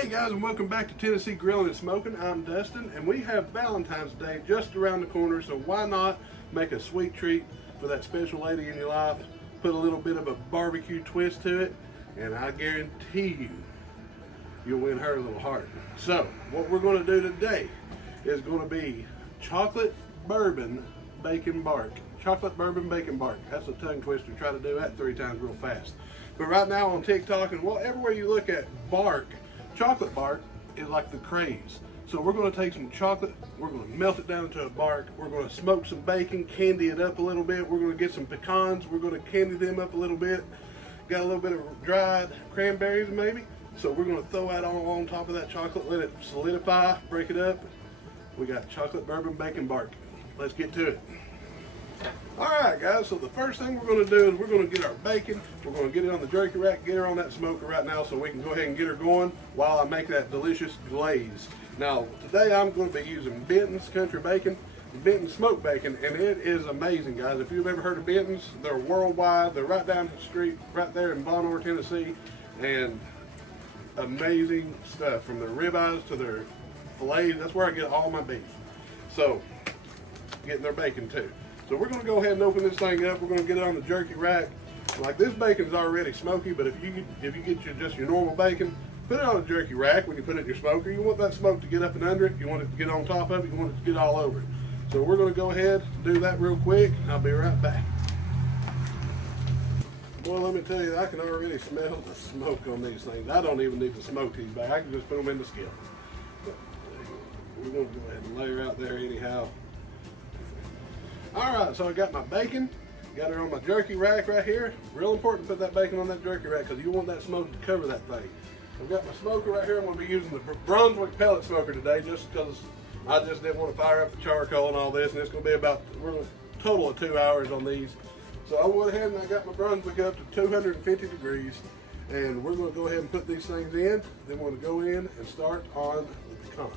Hey guys, and welcome back to Tennessee Grilling and Smoking. I'm Dustin, and we have Valentine's Day just around the corner, so why not make a sweet treat for that special lady in your life, put a little bit of a barbecue twist to it, and I guarantee you'll win her little heart. So, what we're going to do today is going to be chocolate bourbon bacon bark. Chocolate bourbon bacon bark. That's a tongue twister. Try to do that 3 times real fast. But right now on TikTok and everywhere you look at bark, chocolate bark is like the craze. So we're going to take some chocolate, we're going to melt it down into a bark, we're going to smoke some bacon, candy it up a little bit, we're going to get some pecans, we're going to candy them up a little bit, got a little bit of dried cranberries maybe. So we're going to throw that all on top of that chocolate, let it solidify, break it up. We got chocolate bourbon bacon bark. Let's get to it. Alright guys, so the first thing we're going to do is we're going to get our bacon, we're going to get it on the jerky rack, get her on that smoker right now so we can go ahead and get her going while I make that delicious glaze. Now today I'm going to be using Benton's Country Bacon, Benton's Smoked Bacon, and it is amazing guys. If you've ever heard of Benton's, they're worldwide, they're right down the street, right there in Bourbon, Tennessee, and amazing stuff from their ribeyes to their fillets. That's where I get all my beef. So, getting their bacon too. So we're going to go ahead and open this thing up. We're going to get it on the jerky rack. Like this bacon's already smoky, but if you get just your normal bacon, put it on a jerky rack when you put it in your smoker. You want that smoke to get up and under it. You want it to get on top of it. You want it to get all over it. So we're going to go ahead and do that real quick. I'll be right back. Well, let me tell you, I can already smell the smoke on these things. I don't even need to smoke these back. I can just put them in the skillet. But we're going to go ahead and layer out there anyhow. Alright, so I got my bacon, got her on my jerky rack right here. Real important to put that bacon on that jerky rack because you want that smoke to cover that thing. I've got my smoker right here. I'm going to be using the Brunswick pellet smoker today just because I just didn't want to fire up the charcoal and all this, and it's going to be about, we're going to total of 2 hours on these. So I went ahead and I got my Brunswick up to 250 degrees, and we're going to go ahead and put these things in. Then we're going to go in and start on the pecans.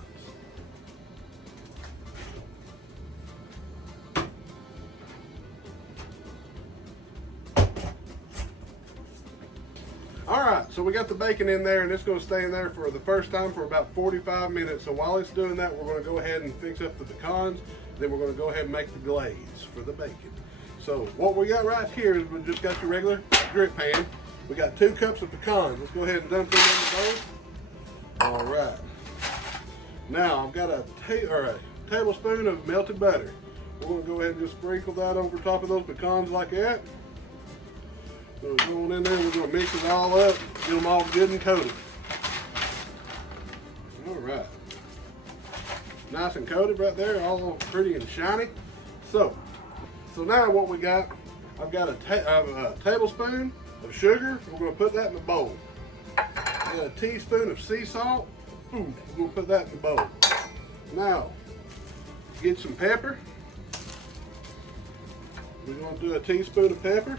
Alright, so we got the bacon in there, and it's going to stay in there for the first time for about 45 minutes. So while it's doing that, we're going to go ahead and fix up the pecans. Then we're going to go ahead and make the glaze for the bacon. So what we got right here is we just got your regular drip pan. We got 2 cups of pecans. Let's go ahead and dump them in the bowl. Alright. Now I've got a tablespoon of melted butter. We're going to go ahead and just sprinkle that over top of those pecans like that. So going in there, we're going to mix it all up, get them all good and coated. All right. Nice and coated right there, all pretty and shiny. So now what we got, I've got a tablespoon of sugar. We're going to put that in the bowl. I got a teaspoon of sea salt. We're going to put that in the bowl. Now, get some pepper. We're going to do a teaspoon of pepper.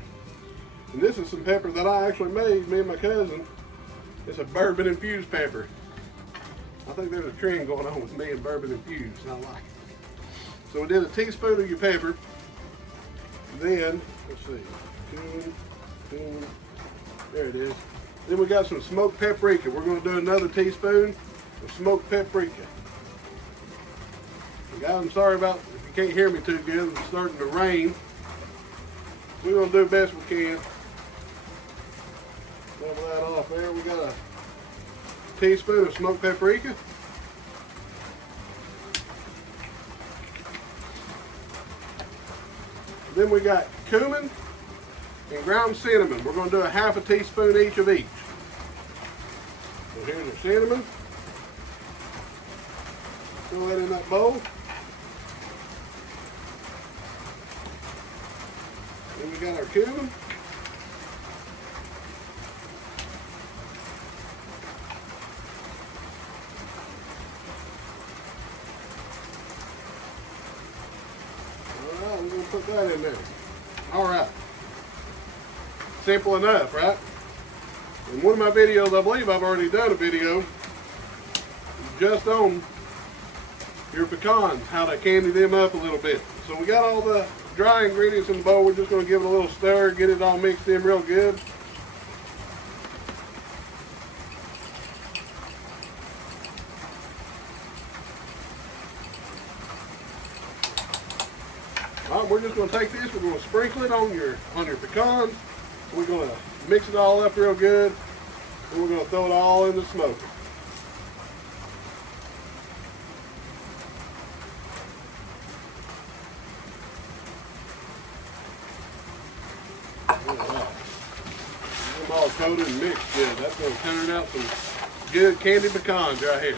And this is some pepper that I actually made, me and my cousin. It's a bourbon infused pepper. I think there's a trend going on with me and bourbon infused, and I like it. So we did a teaspoon of your pepper. Then, let's see, there it is. Then we got some smoked paprika. We're going to do another teaspoon of smoked paprika. Guys, I'm sorry about if you can't hear me too good. It's starting to rain. We're going to do the best we can. Level that off there. We got a teaspoon of smoked paprika. Then we got cumin and ground cinnamon. We're going to do a half a teaspoon each of each. So here's our cinnamon. Throw that in that bowl. Then we got our cumin. Alright, we're going to put that in there. Alright. Simple enough, right? In one of my videos, I believe I've already done a video just on your pecans, how to candy them up a little bit. So we got all the dry ingredients in the bowl. We're just going to give it a little stir, get it all mixed in real good. right, we're just gonna take this, we're gonna sprinkle it on your pecans. We're gonna mix it all up real good, and we're gonna throw it all in the smoker. Get them all coated and mixed good. That's gonna turn out some good candy pecans right here.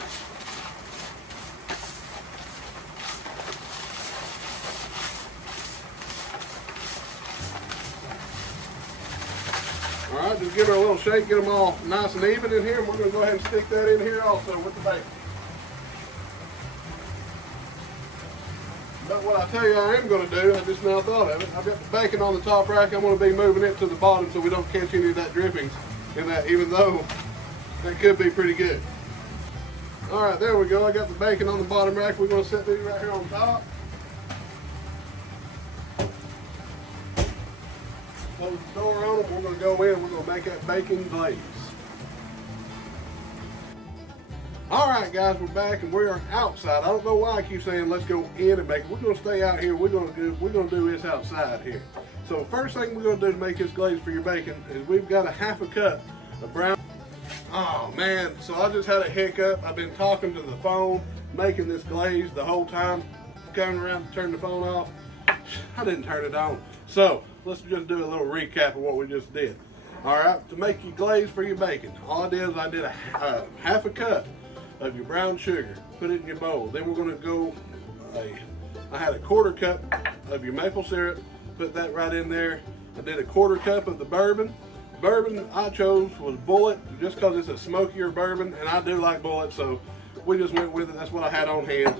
All right, just give it a little shake, get them all nice and even in here, and we're going to go ahead and stick that in here also with the bacon. But what I tell you I am going to do, I just now thought of it, I've got the bacon on the top rack. I'm going to be moving it to the bottom so we don't catch any of that drippings in that, even though that could be pretty good. All right, there we go. I got the bacon on the bottom rack. We're going to set these right here on top. Close the door on them. We're going to go in. We're going to make that bacon glaze. All right, guys, we're back and we're outside. I don't know why I keep saying let's go in and make it. We're going to stay out here. We're going to do this outside here. So first thing we're going to do to make this glaze for your bacon is we've got a half a cup of brown. Oh man, so I just had a hiccup. I've been talking to the phone, making this glaze the whole time. Coming around to turn the phone off. I didn't turn it on. So let's just do a little recap of what we just did. All right, to make your glaze for your bacon, all I did is I did a half a cup of your brown sugar, put it in your bowl. Then we're going to go, I had a quarter cup of your maple syrup, put that right in there. I did a quarter cup of the bourbon. Bourbon I chose was Bullet, just because it's a smokier bourbon, and I do like Bullet, so we just went with it. That's what I had on hand.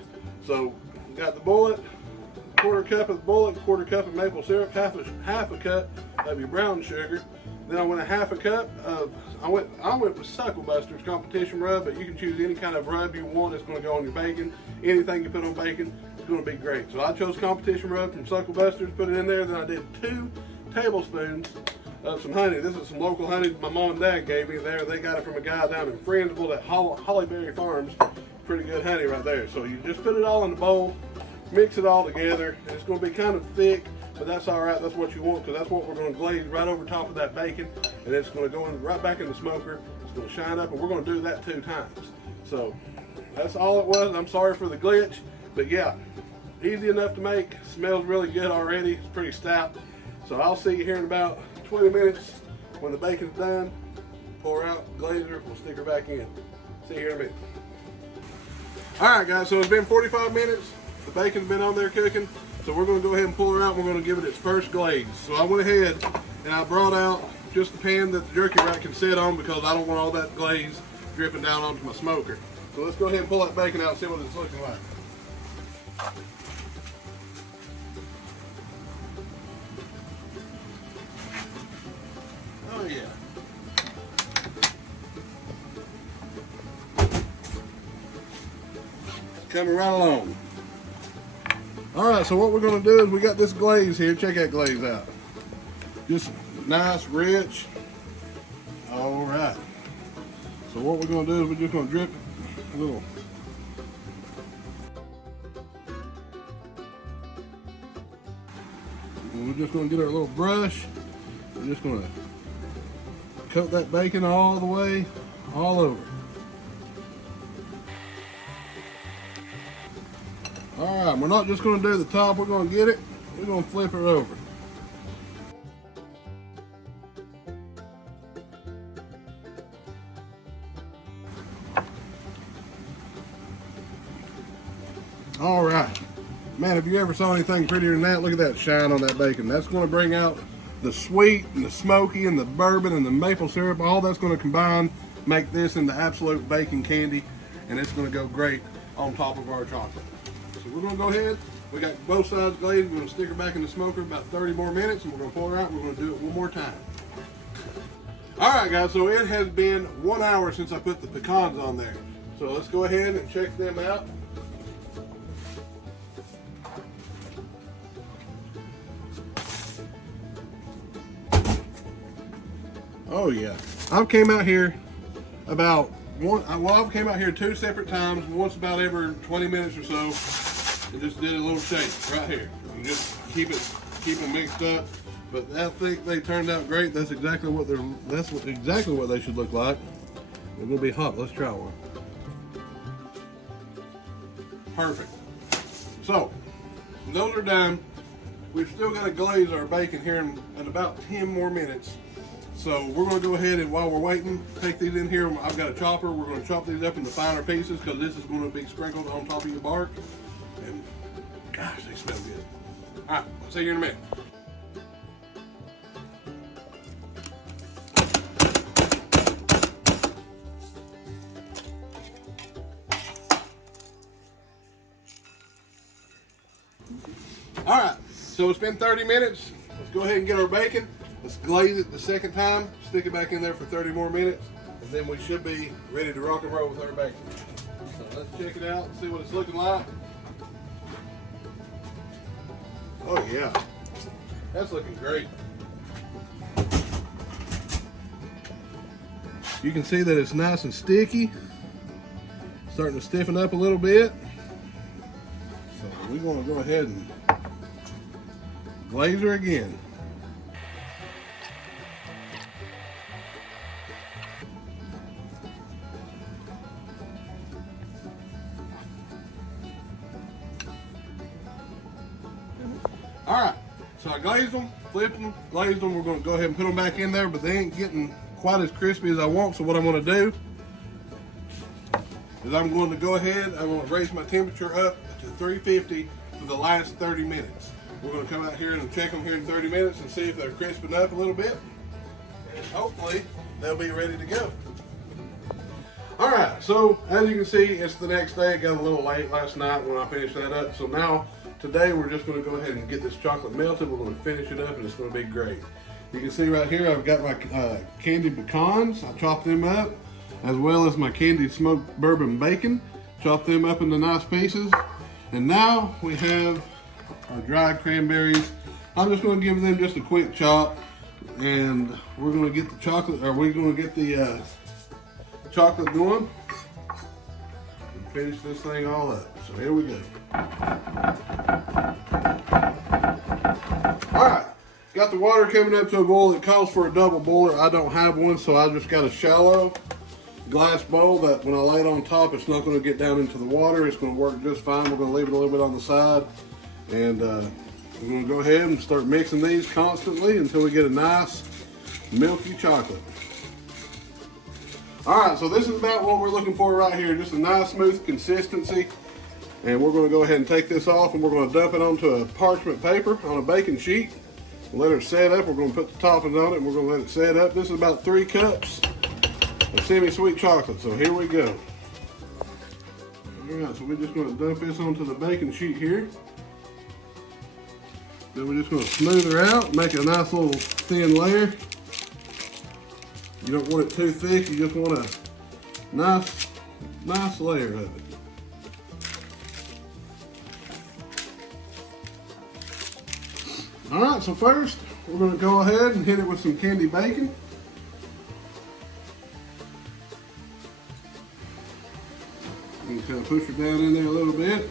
So got the Bullet, quarter cup of Bullet, quarter cup of maple syrup, half a cup of your brown sugar. Then I went a half a cup of, I went with Suckle Buster's competition rub, but you can choose any kind of rub you want. It's going to go on your bacon. Anything you put on bacon is going to be great. So I chose competition rub from Suckle Buster's, put it in there. Then I did 2 tablespoons of some honey. This is some local honey my mom and dad gave me there. They got it from a guy down in Friendsville at Hollyberry Farms. Pretty good honey right there. So you just put it all in the bowl, mix it all together. It's going to be kind of thick, but that's all right. That's what you want, because that's what we're going to glaze right over top of that bacon, and it's going to go in right back in the smoker. It's going to shine up, and we're going to do that 2 times. So that's all it was. I'm sorry for the glitch, but yeah, easy enough to make. Smells really good already. It's pretty stout. So I'll see you here in about 20 minutes when the bacon's done. Pour out, glaze her, we'll stick her back in. See you here in a minute. All right, guys, so it's been 45 minutes. The bacon's been on there cooking. So we're going to go ahead and pull her out. We're going to give it its first glaze. So I went ahead and I brought out just the pan that the jerky rack can sit on, because I don't want all that glaze dripping down onto my smoker. So let's go ahead and pull that bacon out and see what it's looking like. Oh yeah. Coming right along. All right, so what we're going to do is we got this glaze here. Check that glaze out. Just nice, rich. All right. So what we're going to do is we're just going to drip a little. And we're just going to get our little brush. We're just going to coat that bacon all the way, all over. All right, we're not just going to do the top. We're going to get it. We're going to flip her over. All right. Man, have you ever saw anything prettier than that? Look at that shine on that bacon. That's going to bring out the sweet and the smoky and the bourbon and the maple syrup. All that's going to combine, make this into absolute bacon candy, and it's going to go great on top of our chocolate. So we're going to go ahead. We got both sides glazed. We're going to stick her back in the smoker about 30 more minutes, and we're going to pour her out. We're going to do it one more time. All right, guys, so it has been 1 hour since I put the pecans on there. So let's go ahead and check them out. Oh yeah, I've came out here about I've came out here 2 separate times, once about every 20 minutes or so, and just did a little shake right here. You just keep them mixed up. But I think they turned out great. That's exactly what exactly what they should look like. They're gonna be hot. Let's try one. Perfect. So those are done. We've still got to glaze our bacon here in about 10 more minutes. So we're going to go ahead and while we're waiting, take these in here. I've got a chopper. We're going to chop these up into finer pieces because this is going to be sprinkled on top of your bark. And gosh, they smell good. All right, I'll see you in a minute. All right, so it's been 30 minutes. Let's go ahead and get our bacon. Let's glaze it the second time, stick it back in there for 30 more minutes, and then we should be ready to rock and roll with our bacon. So let's check it out and see what it's looking like. Oh yeah, that's looking great. You can see that it's nice and sticky, starting to stiffen up a little bit. So we're going to go ahead and glaze her again. All right, so I glazed them, flipped them, glazed them. We're going to go ahead and put them back in there, but they ain't getting quite as crispy as I want. So what I'm going to do is I'm going to go ahead, I'm going to raise my temperature up to 350 for the last 30 minutes. We're going to come out here and check them here in 30 minutes and see if they're crisping up a little bit. And hopefully they'll be ready to go. All right, so as you can see, it's the next day. It got a little late last night when I finished that up. So now, today we're just going to go ahead and get this chocolate melted. We're going to finish it up and it's going to be great. You can see right here, I've got my candied pecans. I chopped them up, as well as my candied smoked bourbon bacon. Chopped them up into nice pieces. And now we have our dried cranberries. I'm just going to give them just a quick chop, and we're going to get the chocolate, or we're going to get the chocolate going and finish this thing all up. So here we go. All right, got the water coming up to a boil. It calls for a double boiler. I don't have one, so I just got a shallow glass bowl that when I lay it on top, it's not going to get down into the water. It's going to work just fine. We're going to leave it a little bit on the side, and we're going to go ahead and start mixing these constantly until we get a nice milky chocolate. All right, so this is about what we're looking for right here, just a nice smooth consistency. And we're going to go ahead and take this off, and we're going to dump it onto a parchment paper on a baking sheet. Let it set up. We're going to put the toppings on it, and we're going to let it set up. This is about 3 cups of semi-sweet chocolate, so here we go. All right, so we're just going to dump this onto the baking sheet here. Then we're just going to smooth her out, make a nice little thin layer. You don't want it too thick, you just want a nice layer of it. All right, so first we're going to go ahead and hit it with some candy bacon. You can kind of push it down in there a little bit.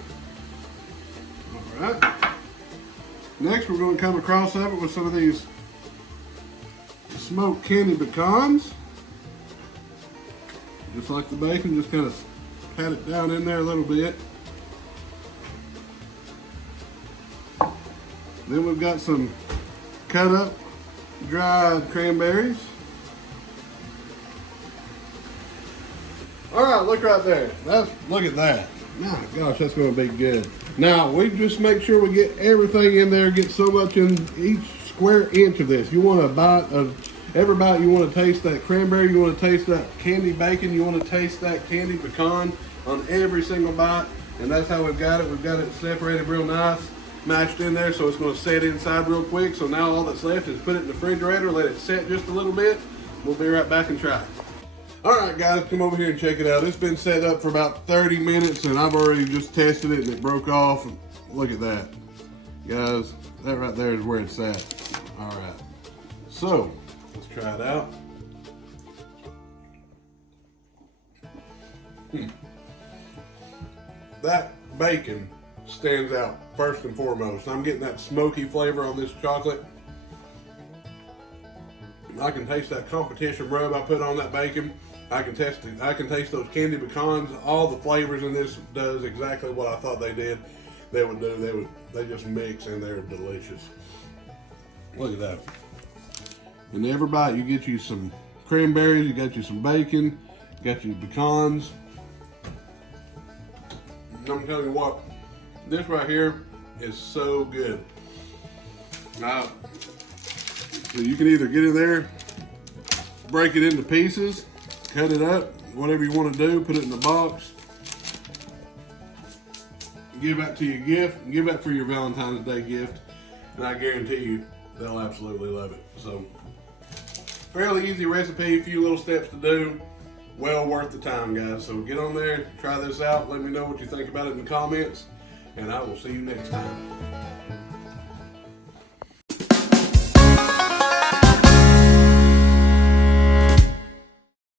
All right. Next, we're going to come across of it with some of these smoked candy pecans. Just like the bacon, just kind of pat it down in there a little bit. Then we've got some cut up dried cranberries. All right, look right there. Look at that. My gosh, that's going to be good. Now, we just make sure we get everything in there, get so much in each square inch of this. You want a bite of, every bite you want to taste that cranberry, you want to taste that candy bacon, you want to taste that candy pecan on every single bite. And that's how we've got it. We've got it separated real nice, mashed in there, so it's going to set inside real quick. So now all that's left is put it in the refrigerator, let it set just a little bit. We'll be right back and try it. All right, guys, come over here and check it out. It's been set up for about 30 minutes, and I've already just tested it, and it broke off. Look at that. Guys, that right there is where it's at. All right, so let's try it out. That bacon stands out first and foremost. I'm getting that smoky flavor on this chocolate. I can taste that competition rub I put on that bacon. I can taste those candy pecans. All the flavors in this does exactly what I thought they would do. They just mix and they're delicious. Look at that. And every bite you get you some cranberries, you got you some bacon, you got you pecans. And I'm telling you what, this right here is so good. Now, so you can either get in there, break it into pieces, cut it up, whatever you want to do, put it in a box, give that to your gift, give that for your Valentine's Day gift, and I guarantee you they'll absolutely love it. So, fairly easy recipe, a few little steps to do, well worth the time, guys. So get on there, try this out, let me know what you think about it in the comments, and I will see you next time.